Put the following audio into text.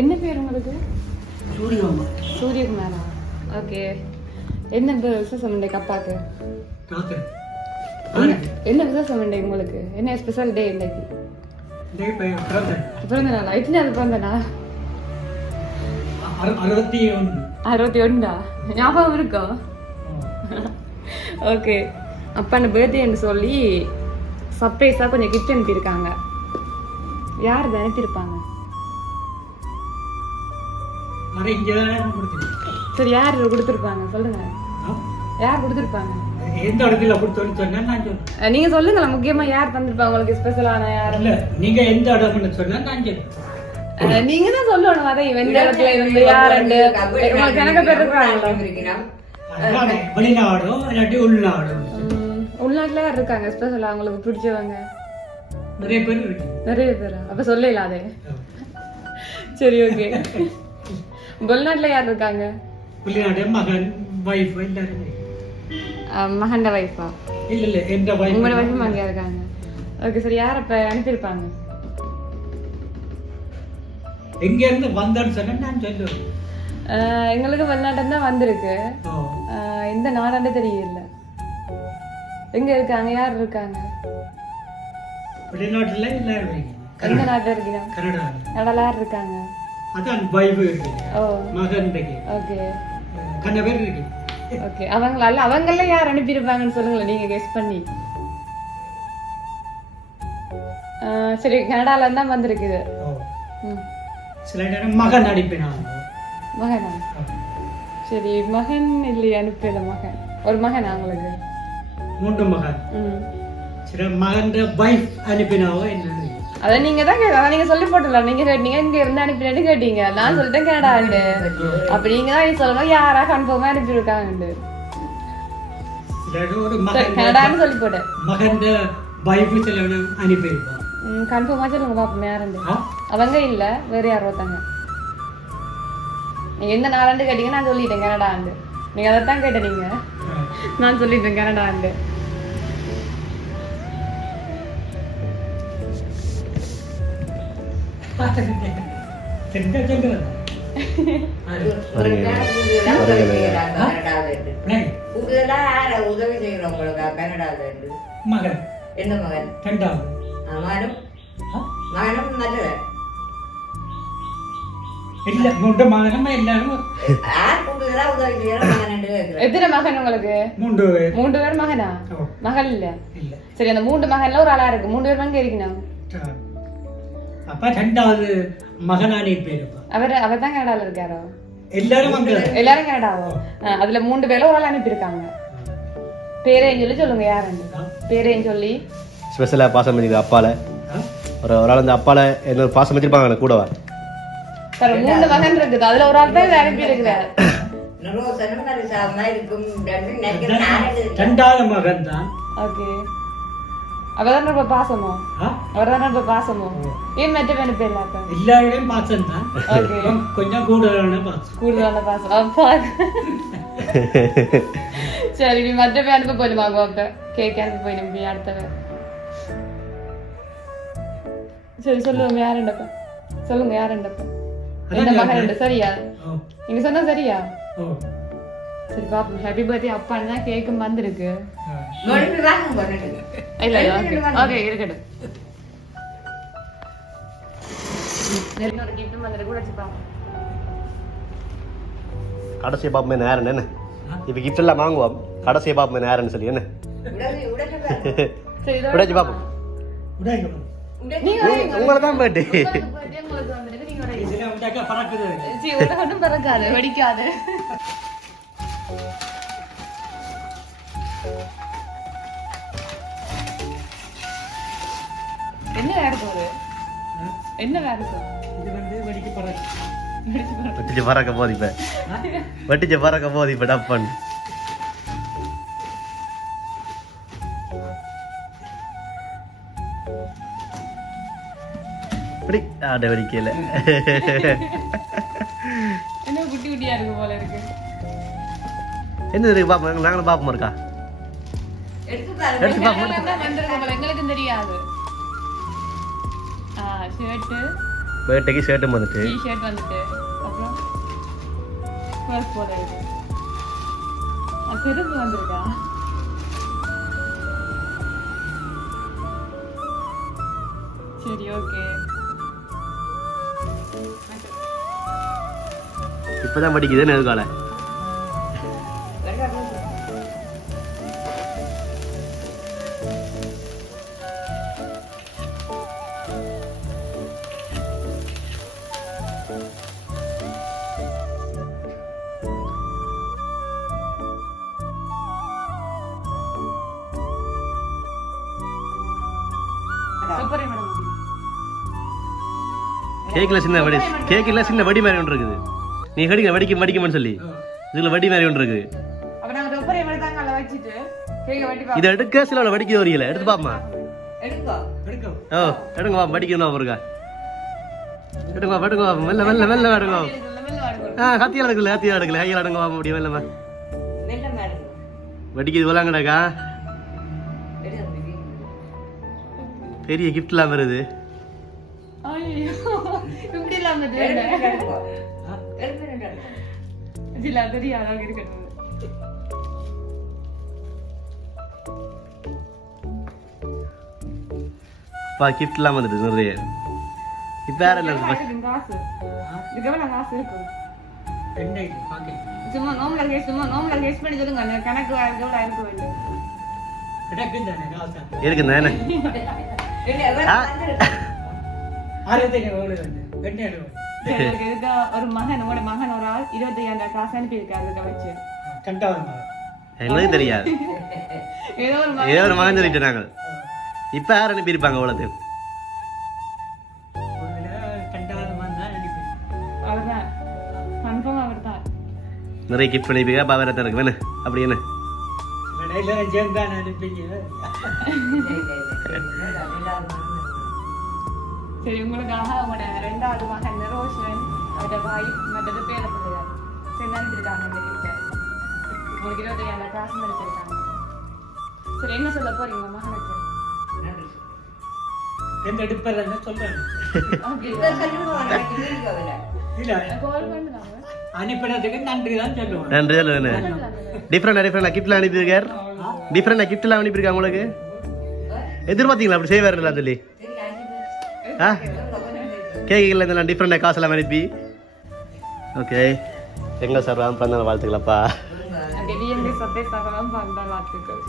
என்ன பேர் உங்களுக்கு? சூரியகுமாரா? ஓகே. என்ன விசேஷம் இன்றைக்கு அப்பாவுக்கு? என்ன விசேஷம் இன்றைக்கு உங்களுக்கு? என்ன ஸ்பெஷல் டே இன்றைக்கு? பிறந்த நாளா? எத்தனை அது பிறந்த நாள்? 61. ஞாபகம் இருக்கா? ஓகே. அப்பான பர்த்டேன்னு சொல்லி சர்ப்ரைஸாக கொஞ்சம் கிஃப்ட் அனுப்பியிருக்காங்க. யார் இதை அனுப்பியிருப்பாங்க? சரி, யார் கொடுத்துருப்பாங்க சொல்லுங்க. யார் கொடுத்துருப்பாங்க? நீங்க சொல்லுங்களேன். முக்கியமா யார் தந்திருப்பாங்க உங்களுக்கு ஸ்பெஷலான? யார்? நீங்க எந்த இடம்னு சொன்னா நான் நீங்க தான் சொல்லணும். அதை எந்த இடத்துல இருந்து யார் கணக்கு பேர் இருக்காங்களா? வெளிநாடோ இல்லாட்டி உள்நாடோ? உள்நாட்டுல யார் இருக்காங்க ஸ்பெஷலா உங்களுக்கு பிடிச்சவங்க? நிறைய பேர் இருக்கு. நிறைய பேரா? அப்ப சொல்லல அதே. சரி, ஓகே. வெளிநாட்டுல யார் இருக்காங்க? வெளிநாடு மகன் வைஃப் எல்லாரும். மகன்ட வைஃபா? இல்ல இல்ல, எந்த வைஃப்? உங்களோட வைஃப் அங்கே இருக்காங்க. ஓகே. சரி, யார் அப்ப அனுப்பியிருப்பாங்க? எங்க இருந்து வந்தான்னு சொன்னா நான் சொல்லுவேன். எங்களுக்கு வெளிநாட்டு தான் வந்திருக்கு. இந்த நாடாண்டு தெரியல. எங்க இருக்காங்க? யார் இருக்காங்க? வெளிநாட்டுல எல்லாரும் இருக்கீங்க. எந்த நாட்டுல இருக்கீங்க? கனடா. கனடால யார் இருக்காங்க? அதான் வைஃப் இருக்கு. ஓ, மகன் இருக்கு. ஓகே. கண்ண பேர் இருக்கு. ஓகே. அவங்கள யார் அனுப்பியிருப்பாங்கன்னு சொல்லுங்களேன் நீங்க கெஸ் பண்ணி. சரி, கனடால தான் வந்திருக்குது. சில நேரம் மகன் அனுப்பினாங்க. மகனா? சரி, மகன் இல்லையே அனுப்பல. மகன் ஒரு மகன் அவங்களுக்கு 3 மகன். சில மகன் வைஃப் அனுப்பினாவோ என்ன? அதான் நீங்க தான் அதான் நீங்க சொல்லி போட்டல. நீங்க கேட்டீங்க இங்க இருந்து அனுப்பினு கேட்டீங்க. நான் சொல்லிட்டேன் கனடாண்டு. அப்ப நீங்க தான் சொல்லணும் யாரா கன்ஃபார்மா அனுப்பியிருக்காங்க. கனடான்னு சொல்லி போட்டேன். மகன் வைஃப் சில அனுப்பியிருப்பாங்க. கன்ஃபார்மா சொல்லுங்க பாப்போம் யாருண்டு. அவங்க இல்ல, வேற யாரோ தாங்க. நீங்க எந்த நாளாண்டு கேட்டீங்க, நான் சொல்லிட்டேன் கனடாண்டு. நீங்க அதைத்தான் கேட்டீங்க, நான் சொல்லிட்டேன் கனடாண்டு. உதவி செய்யறவங்களுக்கு கனடால இருந்து மகன். என்ன மகன்? 2வது மகனும் நல்லது இல்ல. 3 மகனும் எல்லாரும் கூடுதலா உதவி செய்யற மகன். எத்தனை மகன் உங்களுக்கு? 3 பேர் மகனா? மகள் இல்ல? சரி, அந்த 3 மகன்ல ஒரு ஆளா இருக்கு. 3 பேர் அங்க இருக்கணும். அப்ப 2வது மகன் அனுப்பியிருப்பா. அவர் தான் கனடால இருக்காரோ? எல்லாரும் கனடாவோ? அதுல 3 பேர்ல ஒரு ஆள் அனுப்பியிருக்காங்க. பேரையும் சொல்லி சொல்லுங்க யாருன்னு. பேரையும் சொல்லி ஸ்பெஷலா பாசம் பண்ணிருக்க அப்பால ஒரு ஆள். அந்த அப்பால என்ன பாசம் வச்சிருப்பாங்க கூடவா? 3 மகன் இருக்குது. அதுல ஒரு ஆள் தான் அனுப்பி இருக்கிறார். 2வது மகன் தான். ஓகே. அவர்தான் ரொம்ப பாசமோ? அவர்தான் ரொம்ப பாசமோ? ஏன் மற்ற பேர் பேர்ல எல்லாரோடையும் பாசம் தான். கொஞ்சம் கூடுதலான பாசம். அப்பா சரி, நீ மற்ற பேர் அனுப்ப போயிடுவாங்க. அப்ப கேட்க அனுப்ப போயிடும் அடுத்த. சரி, சொல்லுங்க யாருண்டப்ப. சொல்லுங்க யாருண்டப்ப. எந்த மகன்? சரியா? நீங்க சொன்னா சரியா? சரி பாப்போம். ஹாப்பி பர்த்டே அப்பான்னு தான் கேக்கும் வந்திருக்கு. இல்ல, ஓகே இருக்கட்டும். இன்னொரு கிஃப்ட் வந்துருக்கு கூட வச்சுப்பாங்க. கடைசி பாப்பமே நேரம் என்ன? இப்ப கிஃப்ட் எல்லாம் வாங்குவோம். கடைசி பாப்பமே நேரம்னு சொல்லி என்ன? உடைச்சு பாப்போம். உங்களை தான் பர்த்டே. பறக்காது, வெடிக்காது. என்ன வேற போகுது? என்ன வேற போகுது? இது வந்து வெடிக்க பறக்கு. வெட்டிச்சு பறக்க போகுது இப்ப. வெட்டிச்சு பறக்க போகுது இப்ப டப்பன். அப்படி ஆட வெடிக்கல. என்ன குட்டி குட்டியா இருக்கு போல இருக்கு. என்ன இருக்கு பாப்போம். நாங்களும் பாப்போம் இருக்கா? எடுத்து பாப்போம். எங்களுக்கும் தெரியாது. ஷர்ட் பர்த்டேக்கு ஷர்ட்டும் வந்துட்டு டிஷர்ட் வந்துட்டு அப்புறம் பர்ஸ் போட இருக்கு செருப்பு வந்திருக்கா சரி ஓகே இப்பதான் படிக்குது எதிர்கால சூப்பர் மேடம் கேக்கில் சின்ன வடி கேக்கில் சின்ன வடி மாதிரி ஒன்று இருக்குது நீ கடிக்க வடிக்கும்னு சொல்லி இதுல வடி மாதிரி ஒன்று இருக்குது அப்ப நாங்க ரொப்பரே மாதிரி தாங்க அத வச்சிட்டு கேக்க வெட்டி இதை எடுக்க சில வடிக்க வரீங்களா எடுத்து பாப்பமா எடுக்கோ எடுக்கும் ஓ எடுங்க வா வடிக்கணும் அவருக்கா எடுங்க வா மெல்ல மெல்ல மெல்ல எடுங்க கத்தியால் எடுக்கல கையால் எடுங்க வா முடியும் மெல்லமா மெல்ல மேடம் வடிக்குது விளாங்கடாக்கா பெரிய கிஃப்ட்லாம் வருது ஐயோ இப்படி இல்லாம எடுக்கோ இல்ல தெரியும் அழகா இருக்கிறது கிஃப்ட்லாம் வந்துட்டு நிறைய இப்போ வேற இல்லை காசு இதுக்கு எவ்வளவு காசு இருக்கும் என்ன பாக்கேன் சும்மா நோம்புல கேஸ் பண்ணி சொல்லுங்க அந்த கணக்கு எவ்வளவு இருக்க வேண்டும் கிடக்கும் தானே காசா இருக்குண்ணா என்ன ஆயிரத்துக்கு எவ்வளவு வந்து என்ன எழுவது சரி, okay, இதுக்கு ஒரு மகன் உங்களோட மகன் ஒரு ஆள் 25,000 காசு அனுப்பியிருக்காரு இதுக்கு வச்சு கண்டாவது எங்களுக்கு தெரியாது ஏதோ ஒரு ஏதோ ஒரு மகன் சொல்லிட்டு நாங்கள் இப்போ யார் அனுப்பியிருப்பாங்க அவ்வளோது கண்டாவது தான் அனுப்பி அவர்தான் கன்ஃபார்ம் அவர்தான் நிறைய கிஃப்ட் பண்ணிப்பீங்க அப்போ வேற இருக்கு வேணே அப்படி என்ன எல்லாரும் சேர்ந்து தான் அனுப்பிங்க சரி உங்களுக்காக உங்களோட 2வது மகன் ரோஷன் அவரோட வாய்ஸ் மற்றது பேர பிள்ளையார் சரி நினைச்சிருக்காங்க இந்த கிட்ட உங்களுக்கு 25,000 காசு நினைச்சிருக்காங்க சரி என்ன சொல்ல போறீங்க மகனுக்கு எந்த எடுப்பதில்லைன்னு சொல்றேன் இல்ல கால் பண்ணுறாங்க அனுப்பினதுக்கு நன்றி தான் சொல்லுவோம் நன்றி வேணே டிஃப்ரெண்டாக கிஃப்ட்லாம் அனுப்பியிருக்கார் டிஃப்ரெண்டாக கிஃப்ட்லாம் அனுப்பியிருக்காங்க உங்களுக்கு எதிர்பார்த்தீங்களா அப்படி செய்வார்ல சொல்லி ஆ கேக்கில் இதெல்லாம் டிஃப்ரெண்டாக காசெல்லாம் அனுப்பி ஓகே எங்கள் சார் பிறந்த வாழ்த்துக்கலாப்பா அப்படியே சத்தே தகவலாம் பார்க்கலாம் வாழ்த்துக்கள்